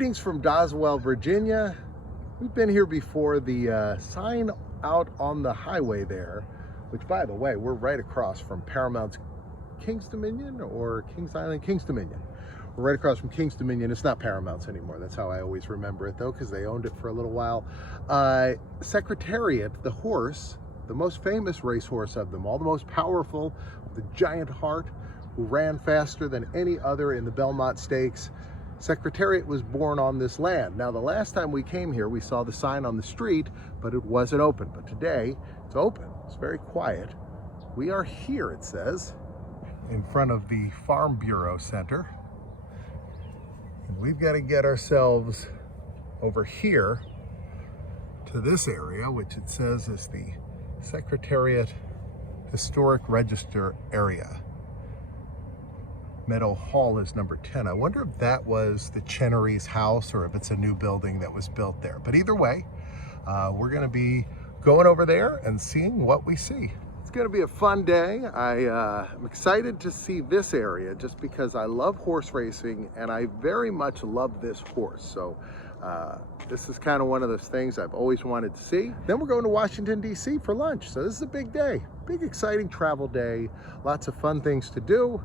Greetings from Doswell, Virginia. We've been here before. The sign out on the highway there, which by the way, we're right across from Paramount's King's Dominion or Kings Island, King's Dominion. We're right across from King's Dominion. It's not Paramount's anymore. That's how I always remember it though, because they owned it for a little while. Secretariat, the horse, the most famous racehorse of them all, the most powerful, the giant heart, who ran faster than any other in the Belmont Stakes. Secretariat was born on this land. Now, the last time we came here, we saw the sign on the street, but it wasn't open. But today, it's open. It's very quiet. We are here, it says, in front of the Farm Bureau Center. And we've got to get ourselves over here to this area, which it says is the Secretariat Historic Register area. Meadow Hall is number 10. I wonder if that was the Chenery's house or if it's a new building that was built there. But either way, we're going to be going over there and seeing what we see. It's going to be a fun day. I'm excited to see this area just because I love horse racing and I very much love this horse. So this is kind of one of those things I've always wanted to see. Then we're going to Washington, D.C. for lunch. So this is a big day, big exciting travel day. Lots of fun things to do.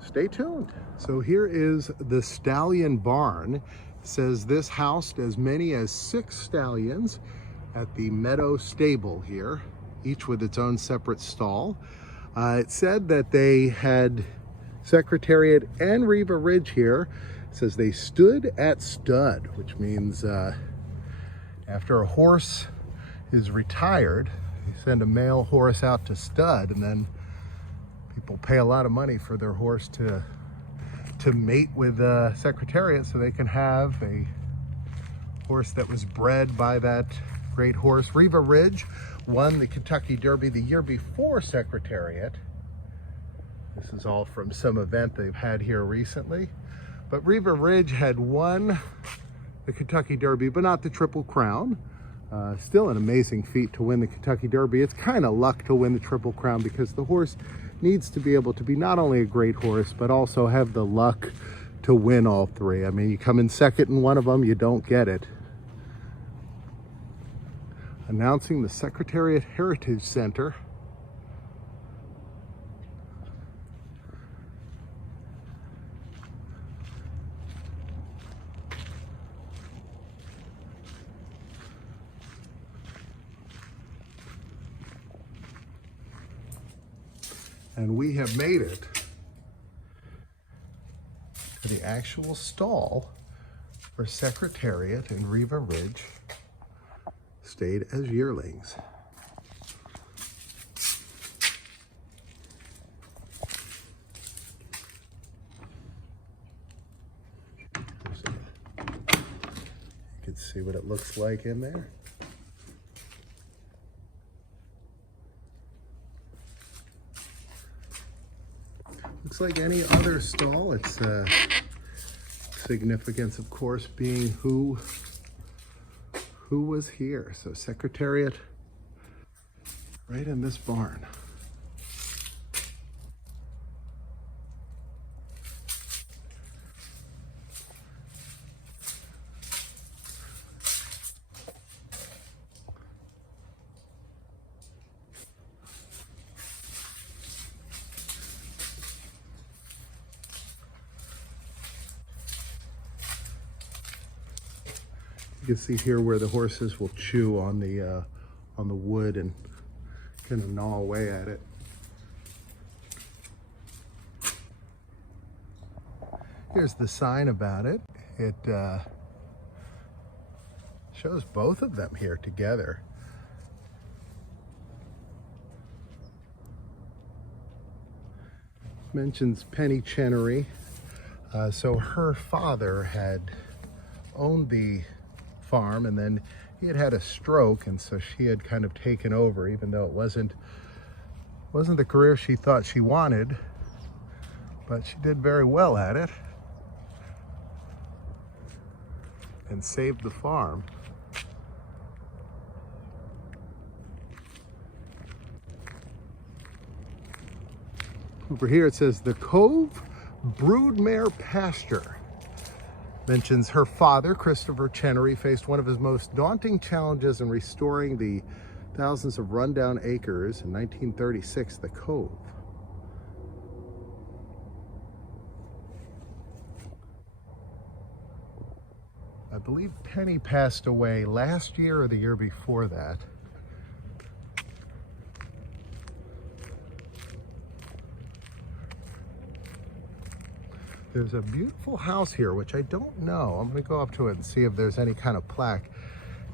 Stay tuned. So here is the Stallion Barn. It says this housed as many as 6 stallions at the Meadow Stable here, each with its own separate stall. It said that they had Secretariat and Riva Ridge here. It says they stood at stud, which means after a horse is retired, they send a male horse out to stud, and then people pay a lot of money for their horse to mate with Secretariat so they can have a horse that was bred by that great horse. Riva Ridge won the Kentucky Derby the year before Secretariat. This is all from some event they've had here recently. But Riva Ridge had won the Kentucky Derby, but not the Triple Crown. Still an amazing feat to win the Kentucky Derby. It's kind of luck to win the Triple Crown because the horse needs to be able to be not only a great horse, but also have the luck to win all 3. I mean, you come in second in one of them, you don't get it. Announcing the Secretariat Heritage Center. And we have made it to the actual stall where Secretariat and Riva Ridge stayed as yearlings. You can see what it looks like in there. Looks like any other stall. Its significance, of course, being who was here. So Secretariat right in this barn. You can see here where the horses will chew on the wood and kind of gnaw away at it. Here's the sign about it. It shows both of them here together. Mentions Penny Chenery. So her father had owned the farm, and then he had had a stroke, and so she had kind of taken over, even though it wasn't the career she thought she wanted, but she did very well at it and saved the farm. Over here it says the Cove Broodmare Pasture. Mentions her father, Christopher Chenery, faced one of his most daunting challenges in restoring the thousands of rundown acres in 1936, the Cove. I believe Penny passed away last year or the year before that. There's a beautiful house here, which I don't know. I'm going to go up to it and see if there's any kind of plaque.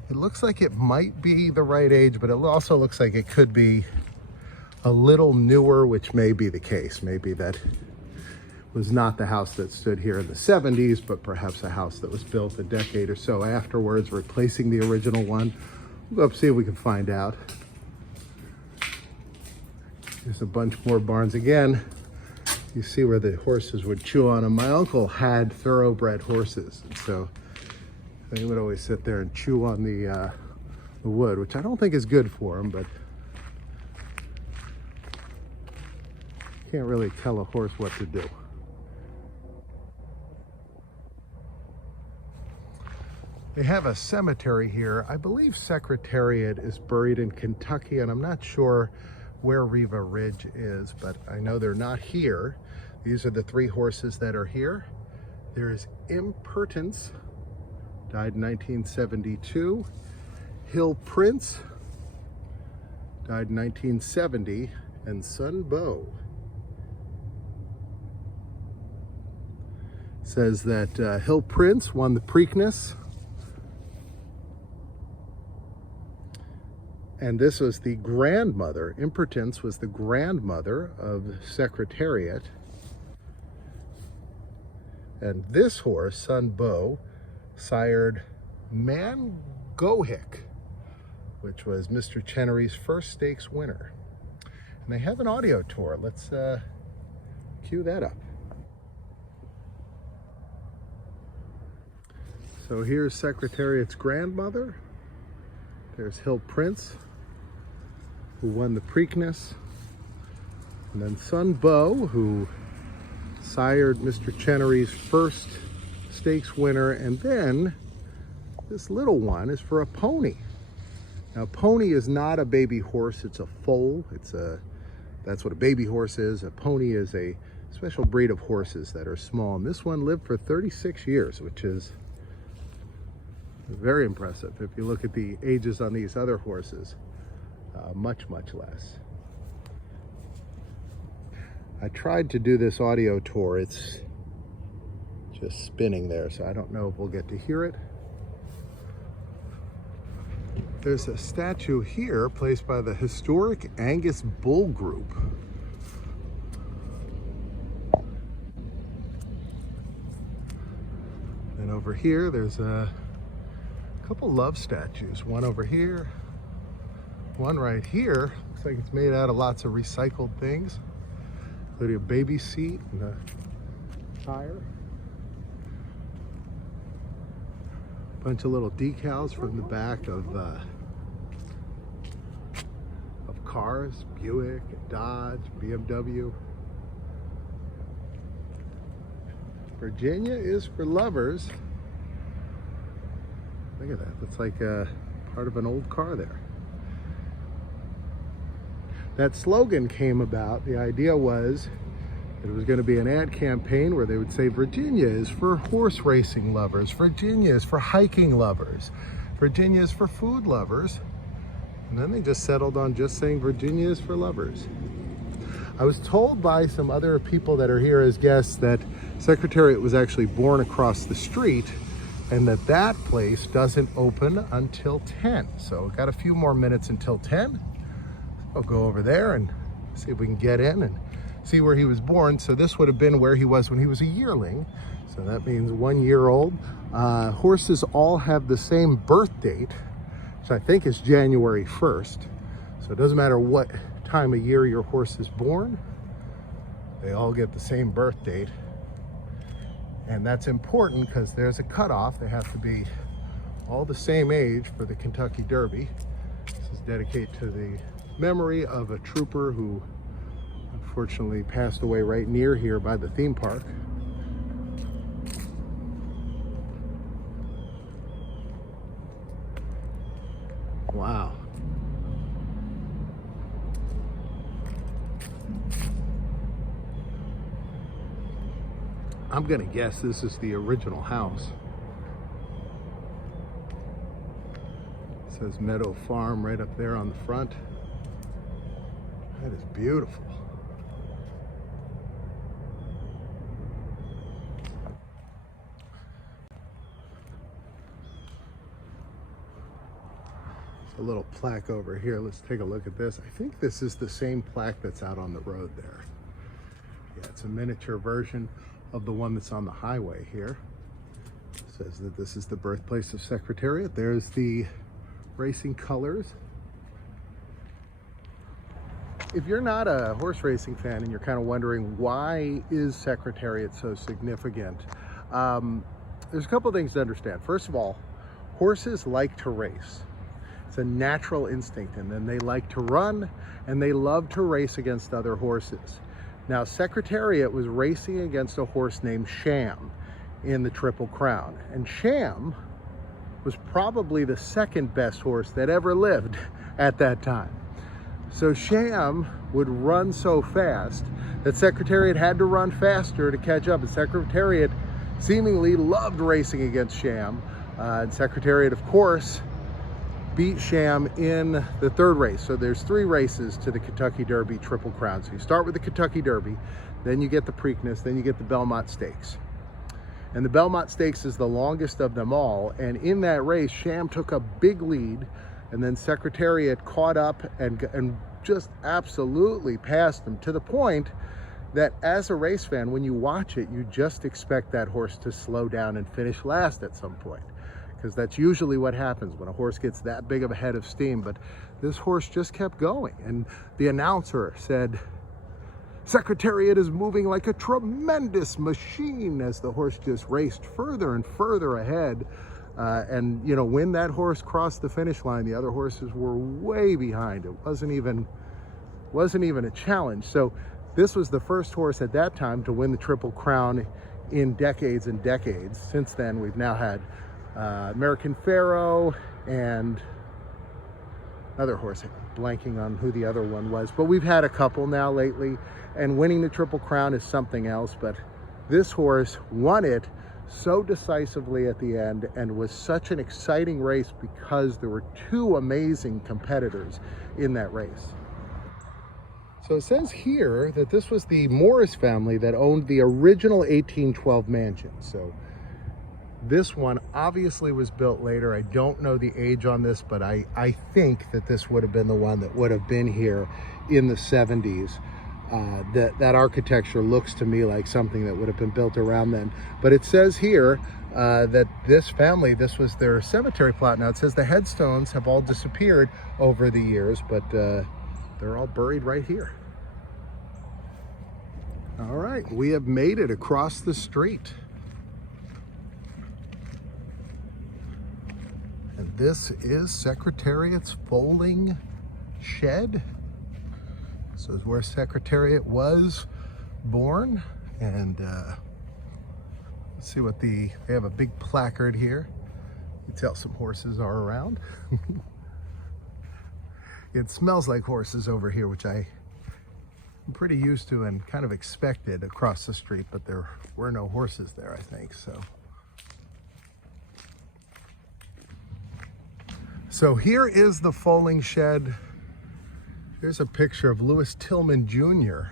It looks like it might be the right age, but it also looks like it could be a little newer, which may be the case. Maybe that was not the house that stood here in the 70s, but perhaps a house that was built a decade or so afterwards, replacing the original one. We'll go up and see if we can find out. There's a bunch more barns again. You see where the horses would chew on them. My uncle had thoroughbred horses, and so they would always sit there and chew on the wood, which I don't think is good for them, but you can't really tell a horse what to do. They have a cemetery here. I believe Secretariat is buried in Kentucky, and I'm not sure where Riva Ridge is, but I know they're not here. These are the three horses that are here. There is Impertence, died in 1972. Hill Prince, died in 1970. And Sun Bow. Says that Hill Prince won the Preakness. And this was the grandmother. Impertence was the grandmother of Secretariat. And this horse, Sun Bow, sired Mangohick, which was Mr. Chenery's first stakes winner. And they have an audio tour. Let's cue that up. So here's Secretariat's grandmother. There's Hill Prince, who won the Preakness. And then Sun Bow, who sired Mr. Chenery's first stakes winner. And then this little one is for a pony. Now, pony is not a baby horse, it's a foal. That's what a baby horse is. A pony is a special breed of horses that are small. And this one lived for 36 years, which is very impressive. If you look at the ages on these other horses, much, much less. I tried to do this audio tour. It's just spinning there, so I don't know if we'll get to hear it. There's a statue here placed by the historic Angus Bull Group. And over here, there's a couple love statues. One over here, one right here. Looks like it's made out of lots of recycled things, including a baby seat and a tire. A bunch of little decals from the back of cars, Buick, Dodge, BMW. Virginia is for lovers. Look at that. Looks like part of an old car there. That slogan came about. The idea was that it was going to be an ad campaign where they would say Virginia is for horse racing lovers, Virginia is for hiking lovers, Virginia is for food lovers. And then they just settled on just saying Virginia is for lovers. I was told by some other people that are here as guests that Secretariat was actually born across the street, and that place doesn't open until 10. So we've got a few more minutes until 10. I'll go over there and see if we can get in and see where he was born. So this would have been where he was when he was a yearling. So that means 1 year old. Horses all have the same birth date, which I think is January 1st. So it doesn't matter what time of year your horse is born, they all get the same birth date. And that's important because there's a cutoff. They have to be all the same age for the Kentucky Derby. This is dedicated to the memory of a trooper who unfortunately passed away right near here by the theme park. Wow. I'm gonna guess this is the original house. It says Meadow Farm right up there on the front. That is beautiful. A little plaque over here. Let's take a look at this. I think this is the same plaque that's out on the road there. Yeah, it's a miniature version of the one that's on the highway here. It says that this is the birthplace of Secretariat. There's the racing colors. If you're not a horse racing fan and you're kind of wondering why is Secretariat so significant, there's a couple things to understand. First of all, horses like to race. It's a natural instinct, and then they like to run and they love to race against other horses. Now, Secretariat was racing against a horse named Sham in the Triple Crown, and Sham was probably the second best horse that ever lived at that time. So Sham would run so fast that Secretariat had to run faster to catch up, and Secretariat seemingly loved racing against Sham. And Secretariat, of course, beat Sham in the third race. So there's 3 races to the Kentucky Derby Triple Crown. So you start with the Kentucky Derby, then you get the Preakness, then you get the Belmont Stakes. And the Belmont Stakes is the longest of them all. And in that race, Sham took a big lead, and then Secretariat caught up and just absolutely passed them, to the point that as a race fan, when you watch it, you just expect that horse to slow down and finish last at some point, because that's usually what happens when a horse gets that big of a head of steam. But this horse just kept going, and the announcer said, "Secretariat is moving like a tremendous machine," as the horse just raced further and further ahead. And you know, when that horse crossed the finish line, the other horses were way behind. It wasn't even a challenge. So this was the first horse at that time to win the Triple Crown in decades and decades. Since then, we've now had American Pharaoh and another horse, blanking on who the other one was, but we've had a couple now lately, and winning the Triple Crown is something else. But this horse won it so decisively at the end, and was such an exciting race because there were 2 amazing competitors in that race. So it says here that this was the Morris family that owned the original 1812 mansion. So this one obviously was built later. I don't know the age on this, but I think that this would have been the one that would have been here in the 70s. That architecture looks to me like something that would have been built around then. But it says here that this family, this was their cemetery plot. Now it says the headstones have all disappeared over the years, but they're all buried right here. All right, we have made it across the street. And this is Secretariat's foaling shed. This is where Secretariat was born. And let's see what they have a big placard here. You can tell some horses are around. It smells like horses over here, which I'm pretty used to and kind of expected across the street, but there were no horses there, I think. So here is the foaling shed. Here's a picture of Lewis Tillman Jr.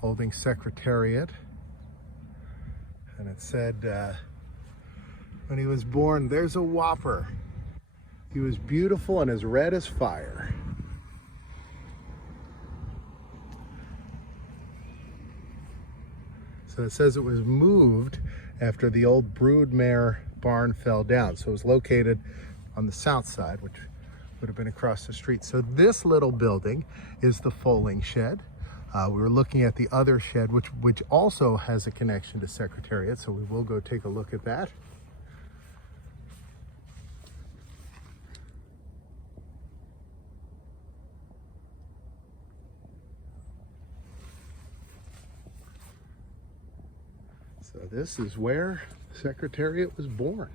holding Secretariat. And it said when he was born, "There's a whopper. He was beautiful and as red as fire." So it says it was moved after the old broodmare barn fell down. So it was located on the south side, which would have been across the street. So this little building is the foaling shed. We were looking at the other shed, which also has a connection to Secretariat. So we will go take a look at that. So this is where Secretariat was born.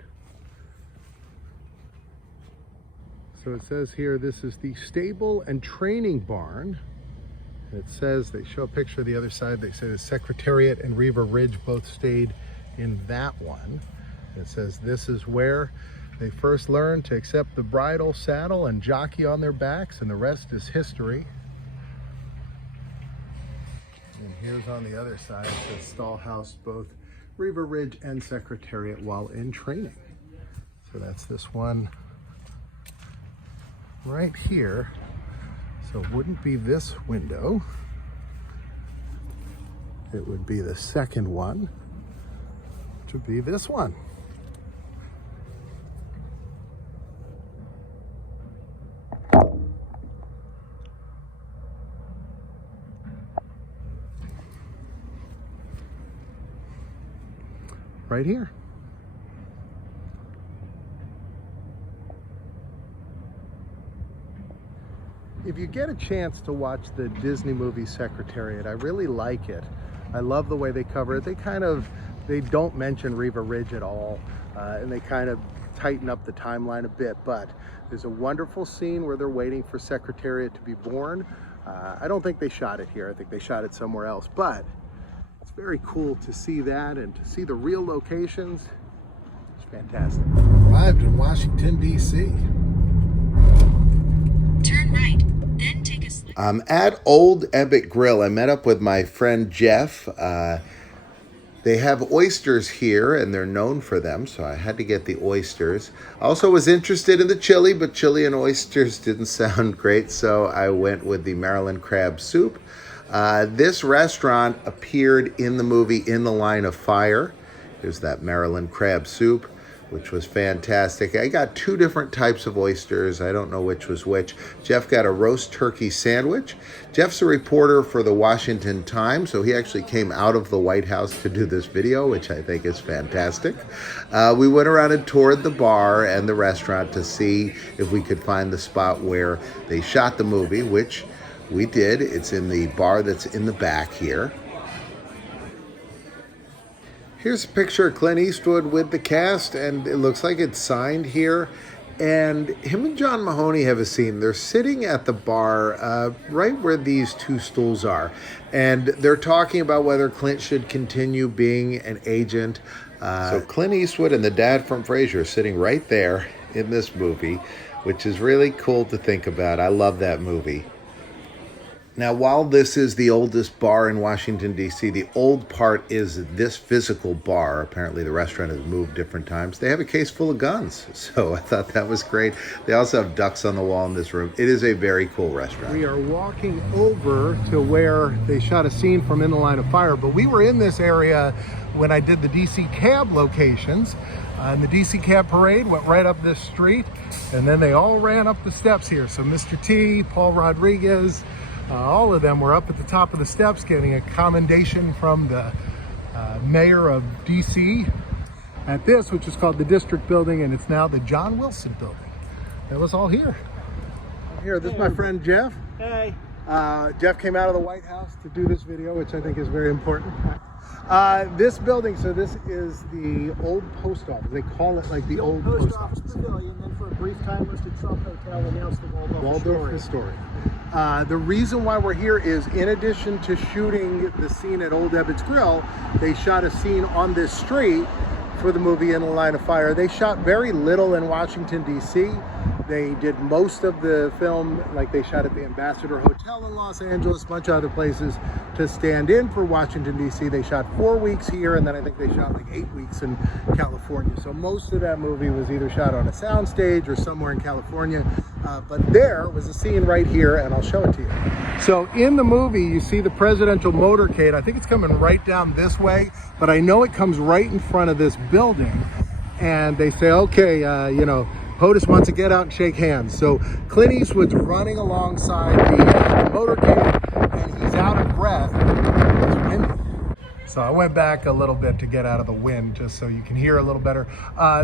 So it says here, this is the stable and training barn. It says, they show a picture of the other side. They say the Secretariat and Riva Ridge both stayed in that one. It says this is where they first learned to accept the bridle, saddle, and jockey on their backs, and the rest is history. And here's on the other side, it says stall house both Riva Ridge and Secretariat while in training. So that's this one right here. So it wouldn't be this window. It would be the second one, which would be this one. Right here. If you get a chance to watch the Disney movie Secretariat, I really like it. I love the way they cover it. They don't mention Riva Ridge at all, and they kind of tighten up the timeline a bit, but there's a wonderful scene where they're waiting for Secretariat to be born. I don't think they shot it here. I think they shot it somewhere else, but it's very cool to see that and to see the real locations. It's fantastic. Arrived in Washington, D.C. Turn right, then take a slip. I'm at Old Ebbitt Grill. I met up with my friend Jeff. They have oysters here, and they're known for them, so I had to get the oysters. I also was interested in the chili, but chili and oysters didn't sound great, so I went with the Maryland crab soup. This restaurant appeared in the movie In the Line of Fire. Here's that Maryland crab soup, which was fantastic. I got two different types of oysters. I don't know which was which. Jeff got a roast turkey sandwich. Jeff's a reporter for the Washington Times, so he actually came out of the White House to do this video, which I think is fantastic. We went around and toured the bar and the restaurant to see if we could find the spot where they shot the movie, which we did. It's in the bar that's in the back here. Here's a picture of Clint Eastwood with the cast, and it looks like it's signed here. And him and John Mahoney have a scene. They're sitting at the bar right where these two stools are. And they're talking about whether Clint should continue being an agent. So Clint Eastwood and the dad from Frasier are sitting right there in this movie, which is really cool to think about. I love that movie. Now, while this is the oldest bar in Washington, D.C., the old part is this physical bar. Apparently, the restaurant has moved different times. They have a case full of guns, so I thought that was great. They also have ducks on the wall in this room. It is a very cool restaurant. We are walking over to where they shot a scene from In the Line of Fire, but we were in this area when I did the D.C. cab locations. And the DC Cab Parade went right up this street, and then they all ran up the steps here. So Mr. T, Paul Rodriguez, all of them were up at the top of the steps getting a commendation from the mayor of DC at this, which is called the District Building, and it's now the John Wilson Building. It was all here. Here, this is my friend Jeff. Hey. Jeff came out of the White House to do this video, which I think is very important. This building, so this is the old post office. They call it like the old post office. Pavilion, then for a brief time listed Trump Hotel, and now it's the Waldorf Astoria. The reason why we're here is, in addition to shooting the scene at Old Ebbitt's Grill, they shot a scene on this street for the movie In the Line of Fire. They shot very little in Washington, D.C. They did most of the film, like they shot at the Ambassador Hotel in Los Angeles, a bunch of other places to stand in for Washington, D.C. They shot 4 weeks here, and then I think they shot like 8 weeks in California. So most of that movie was either shot on a soundstage or somewhere in California. But there was a scene right here, and I'll show it to you. So in the movie, you see the presidential motorcade. I think it's coming right down this way, but I know it comes right in front of this building. And they say, okay, you know, POTUS wants to get out and shake hands. So Clint Eastwood's running alongside the motorcade, and he's out of breath. It's windy. So I went back a little bit to get out of the wind, just so you can hear a little better.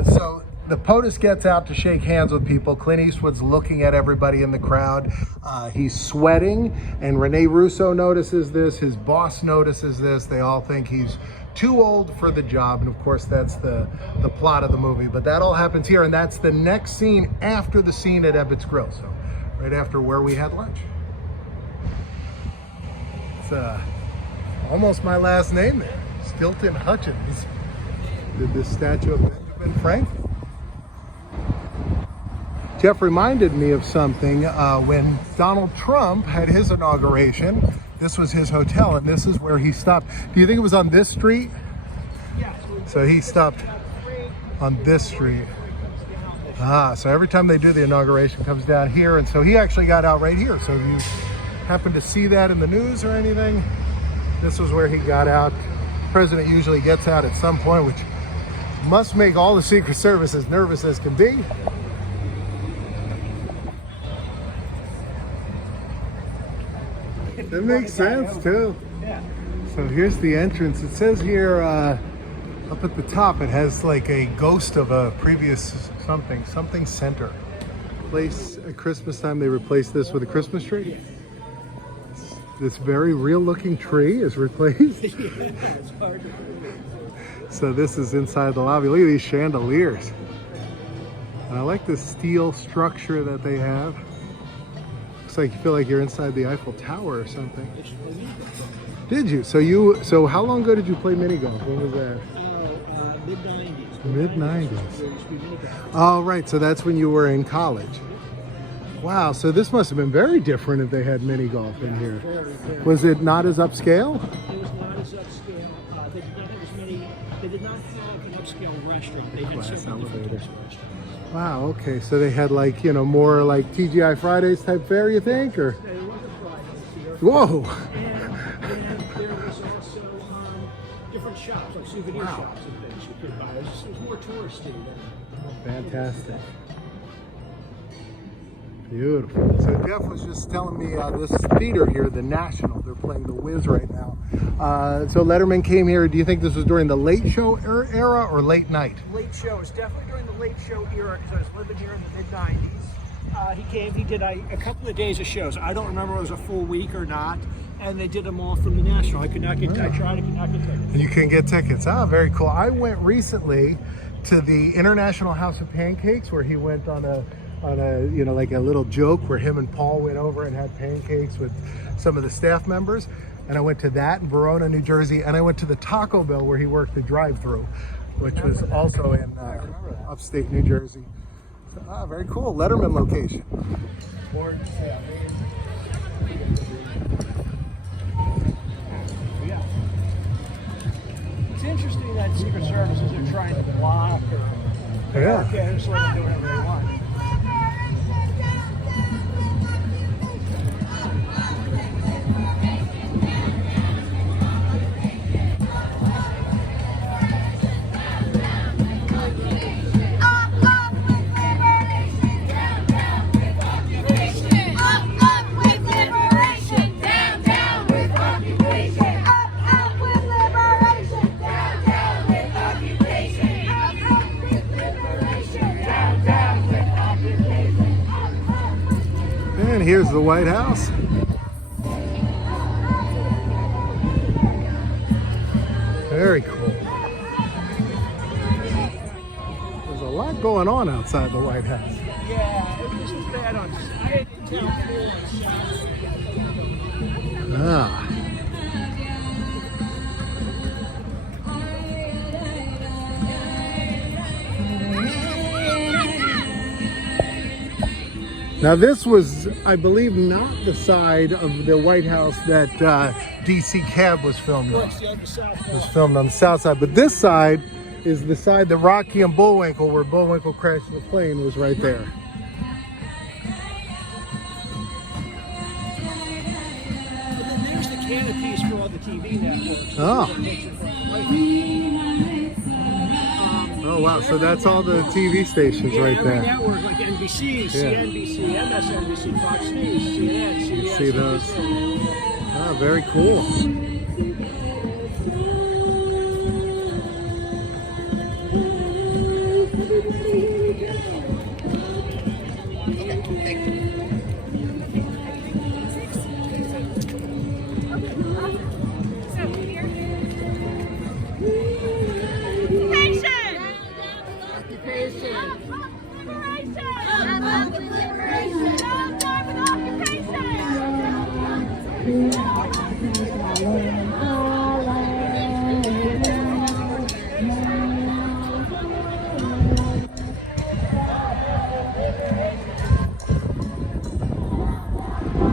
So the POTUS gets out to shake hands with people. Clint Eastwood's looking at everybody in the crowd. He's sweating, and Rene Russo notices this. His boss notices this. They all think he's too old for the job. And of course, that's the plot of the movie. But that all happens here, and that's the next scene after the scene at Ebbett's Grill. So right after where we had lunch. It's almost my last name there. Stilton Hutchins did this statue of Benjamin Franklin. Jeff reminded me of something when Donald Trump had his inauguration. This was his hotel, and this is where he stopped. Do you think it was on this street? Yeah. So he stopped on this street. So every time they do the inauguration, it comes down here, and so he actually got out right here. So if you happen to see that in the news or anything, this was where he got out. The president usually gets out at some point, which must make all the Secret Service as nervous as can be. That makes sense too. Yeah. So here's the entrance. It says here up at the top, it has like a ghost of a previous something center. Place at Christmas time, they replaced this with a Christmas tree. This very real looking tree is replaced. Yeah, it's hard to believe. So this is inside the lobby. Look at these chandeliers. And I like the steel structure that they have. Looks like you feel like you're inside the Eiffel Tower or something. Did you? So how long ago did you play mini golf? When was that? Mid-90s. Mid-90s. Oh, right. So that's when you were in college. Wow. So this must have been very different if they had mini golf in here. Very, very. Was it not as upscale? It was not as upscale. They did not have as many. They did not have an upscale restaurant. They had Glass several different elevator. types of restaurants. Wow. Okay. So they had like, more like TGI Fridays type fare, you think? Or There was a Fridays here. whoa. And there was also different shops, like souvenir shops and things you could buy. It was more touristy than. Fantastic. Beautiful. So Jeff was just telling me this theater here, the National, they're playing The Wiz right now. So Letterman came here. Do you think this was during the late show era or late night? Late show. It's definitely during the late show era because I was living here in the mid-90s. He came, he did a couple of days of shows. I don't remember if it was a full week or not. And they did them all from the National. I could not get, I tried, I could not get tickets. And you can get tickets. Very cool. I went recently to the International House of Pancakes where he went on a like a little joke where him and Paul went over and had pancakes with some of the staff members. And I went to that in Verona, New Jersey. And I went to the Taco Bell where he worked the drive-thru, which was also in upstate New Jersey. So, very cool. Letterman location. Yeah. It's interesting that Secret Service isn't trying to block or Yeah. just let them do whatever they want. And here's the White House. Very cool. There's a lot going on outside the White House. Yeah, this was bad on Saturday. Ah. Now this was, I believe, not the side of the White House that DC Cab was filmed on. It was filmed on the south side, but this side is the side that Rocky and Bullwinkle, where Bullwinkle crashed the plane, was right there. And then there's the canopies for all the TV networks. Oh. Oh wow, so that's all the TV stations right every there. network like NBC, CNBC, MSNBC, Fox News, CNN, CBS. You see those? Oh, very cool.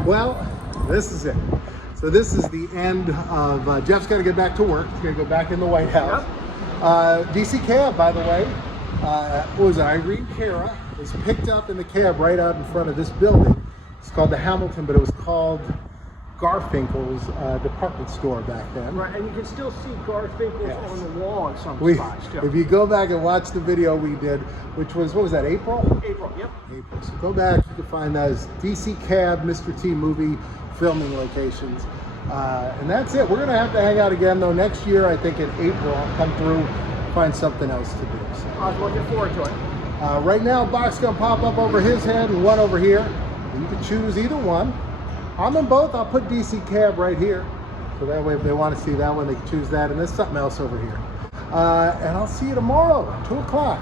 Well, this is it. So this is the end of, Jeff's got to get back to work. He's going to go back in the White House. DC cab, by the way, what was it? Irene Cara was picked up in the cab right out in front of this building. It's called the Hamilton, but it was called Garfinkel's department store back then. Right, and you can still see Garfinkel's Yes. on the wall in some spots too. If you go back and watch the video we did, which was, what was that, April? April, yep. April. So go back, you can find that as DC Cab, Mr. T movie filming locations. And that's it. We're going to have to hang out again, though, next year. I think in April, I'll come through, find something else to do. So, I was looking forward to it. right now, a box going to pop up over his head and one over here. You can choose either one. I'm in both. I'll put DC Cab right here. So that way, if they want to see that one, they can choose that. And there's something else over here. And I'll see you tomorrow, 2 o'clock.